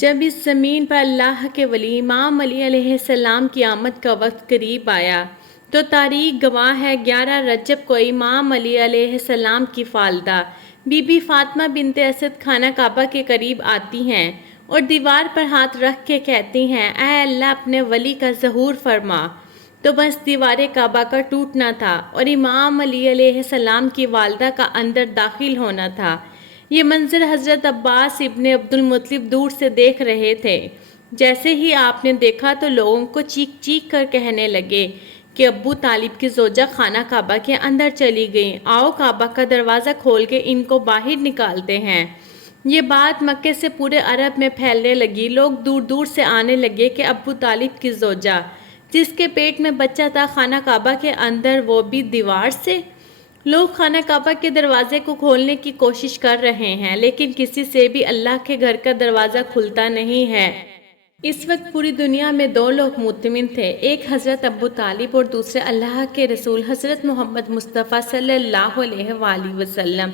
جب اس زمین پر اللہ کے ولی امام علی علیہ السلام کی آمد کا وقت قریب آیا تو تاریخ گواہ ہے 11 رجب کو امام علی علیہ السلام کی والدہ بی بی فاطمہ بنت اسد خانہ کعبہ کے قریب آتی ہیں اور دیوار پر ہاتھ رکھ کے کہتی ہیں، اے اللہ اپنے ولی کا ظہور فرما۔ تو بس دیوار کعبہ کا ٹوٹنا تھا اور امام علی علیہ السلام کی والدہ کا اندر داخل ہونا تھا۔ یہ منظر حضرت عباس ابن عبد المطلب دور سے دیکھ رہے تھے۔ جیسے ہی آپ نے دیکھا تو لوگوں کو چیخ چیخ کر کہنے لگے کہ ابو طالب کی زوجہ خانہ کعبہ کے اندر چلی گئیں، آؤ کعبہ کا دروازہ کھول کے ان کو باہر نکالتے ہیں۔ یہ بات مکے سے پورے عرب میں پھیلنے لگی، لوگ دور دور سے آنے لگے کہ ابو طالب کی زوجہ جس کے پیٹ میں بچہ تھا خانہ کعبہ کے اندر، وہ بھی دیوار سے۔ لوگ خانہ کعبہ کے دروازے کو کھولنے کی کوشش کر رہے ہیں لیکن کسی سے بھی اللہ کے گھر کا دروازہ کھلتا نہیں ہے۔ اس وقت پوری دنیا میں 2 لوگ مطمئن تھے، ایک حضرت ابو طالب اور دوسرے اللہ کے رسول حضرت محمد مصطفیٰ صلی اللہ علیہ وآلہ وسلم۔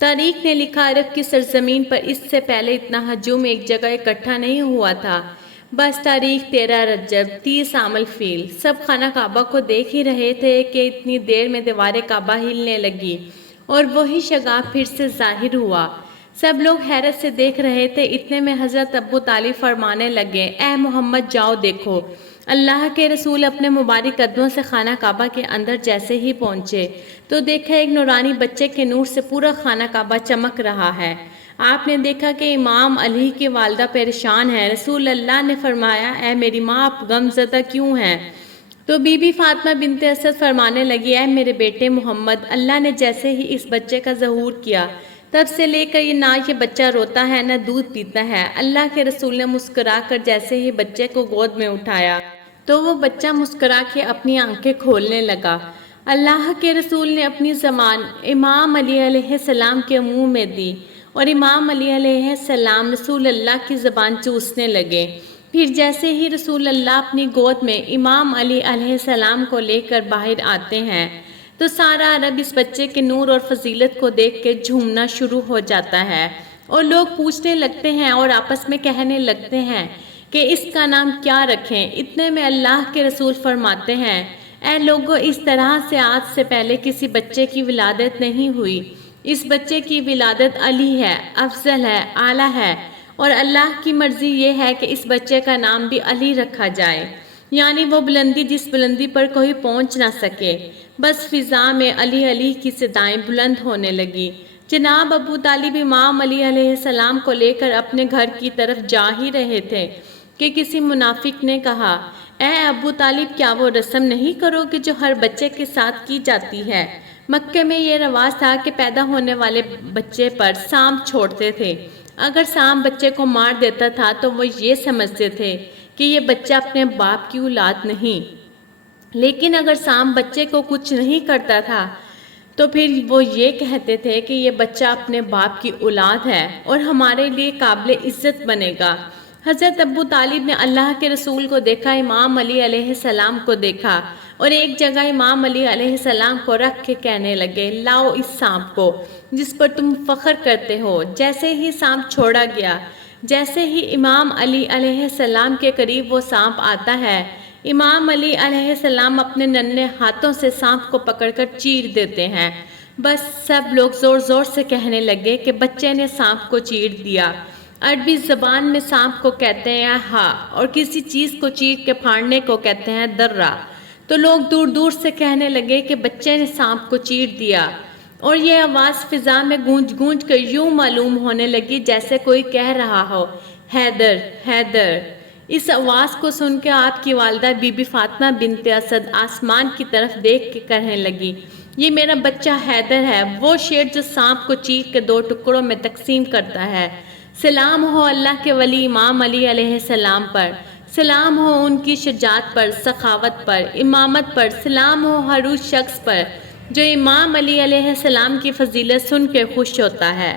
تاریخ نے لکھا عرب کی سرزمین پر اس سے پہلے اتنا ہجوم ایک جگہ اکٹھا نہیں ہوا تھا۔ بس تاریخ 13 رجب 30 عام الفیل، سب خانہ کعبہ کو دیکھ ہی رہے تھے کہ اتنی دیر میں دیوار کعبہ ہلنے لگی اور وہی شگاف پھر سے ظاہر ہوا۔ سب لوگ حیرت سے دیکھ رہے تھے، اتنے میں حضرت ابو طالب فرمانے لگے، اے محمد جاؤ دیکھو۔ اللہ کے رسول اپنے مبارک قدموں سے خانہ کعبہ کے اندر جیسے ہی پہنچے تو دیکھا ایک نورانی بچے کے نور سے پورا خانہ کعبہ چمک رہا ہے۔ آپ نے دیکھا کہ امام علی کی والدہ پریشان ہے۔ رسول اللہ نے فرمایا، اے میری ماں آپ غم زدہ کیوں ہیں؟ تو بی بی فاطمہ بنت اسد فرمانے لگی، اے میرے بیٹے محمد، اللہ نے جیسے ہی اس بچے کا ظہور کیا تب سے لے کر نہ یہ بچہ روتا ہے نہ دودھ پیتا ہے۔ اللہ کے رسول نے مسکرا کر جیسے ہی بچے کو گود میں اٹھایا تو وہ بچہ مسکرا کے اپنی آنکھیں کھولنے لگا۔ اللہ کے رسول نے اپنی زبان امام علی علیہ السلام کے منہ میں دی اور امام علی علیہ السلام رسول اللہ کی زبان چوسنے لگے۔ پھر جیسے ہی رسول اللہ اپنی گود میں امام علی علیہ السلام کو لے کر باہر آتے ہیں تو سارا عرب اس بچے کے نور اور فضیلت کو دیکھ کے جھومنا شروع ہو جاتا ہے اور لوگ پوچھنے لگتے ہیں اور آپس میں کہنے لگتے ہیں کہ اس کا نام کیا رکھیں۔ اتنے میں اللہ کے رسول فرماتے ہیں، اے لوگو، اس طرح سے آج سے پہلے کسی بچے کی ولادت نہیں ہوئی۔ اس بچے کی ولادت علی ہے، افضل ہے، اعلیٰ ہے، اور اللہ کی مرضی یہ ہے کہ اس بچے کا نام بھی علی رکھا جائے، یعنی وہ بلندی جس بلندی پر کوئی پہنچ نہ سکے۔ بس فضا میں علی علی کی صدائیں بلند ہونے لگی۔ جناب ابو طالب امام علی علیہ السلام کو لے کر اپنے گھر کی طرف جا ہی رہے تھے کہ کسی منافق نے کہا، اے ابو طالب، کیا وہ رسم نہیں کرو گے جو ہر بچے کے ساتھ کی جاتی ہے؟ مکے میں یہ رواج تھا کہ پیدا ہونے والے بچے پر سانپ چھوڑتے تھے۔ اگر سانپ بچے کو مار دیتا تھا تو وہ یہ سمجھتے تھے کہ یہ بچہ اپنے باپ کی اولاد نہیں، لیکن اگر سانپ بچے کو کچھ نہیں کرتا تھا تو پھر وہ یہ کہتے تھے کہ یہ بچہ اپنے باپ کی اولاد ہے اور ہمارے لیے قابل عزت بنے گا۔ حضرت ابو طالب نے اللہ کے رسول کو دیکھا، امام علی علیہ السلام کو دیکھا اور ایک جگہ امام علی علیہ السلام کو رکھ کے کہنے لگے، لاؤ اس سانپ کو جس پر تم فخر کرتے ہو۔ جیسے ہی سانپ چھوڑا گیا، جیسے ہی امام علی علیہ السلام کے قریب وہ سانپ آتا ہے، امام علی علیہ السلام اپنے ننھے ہاتھوں سے سانپ کو پکڑ کر چیر دیتے ہیں۔ بس سب لوگ زور زور سے کہنے لگے کہ بچے نے سانپ کو چیر دیا۔ عربی زبان میں سانپ کو کہتے ہیں ہا، اور کسی چیز کو چیر کے پھاڑنے کو کہتے ہیں درہ۔ تو لوگ دور دور سے کہنے لگے کہ بچے نے سانپ کو چیر دیا، اور یہ آواز فضا میں گونج گونج کر یوں معلوم ہونے لگی جیسے کوئی کہہ رہا ہو، حیدر حیدر۔ اس آواز کو سن کے آپ کی والدہ بی بی فاطمہ بنت اسد آسمان کی طرف دیکھ کے کہنے لگی، یہ میرا بچہ حیدر ہے، وہ شیر جو سانپ کو چیر کے 2 ٹکڑوں میں تقسیم کرتا ہے۔ سلام ہو اللہ کے ولی امام علی علیہ السلام پر، سلام ہو ان کی شجاعت پر، سخاوت پر، امامت پر، سلام ہو ہر اس شخص پر جو امام علی علیہ السلام کی فضیلت سن کے خوش ہوتا ہے۔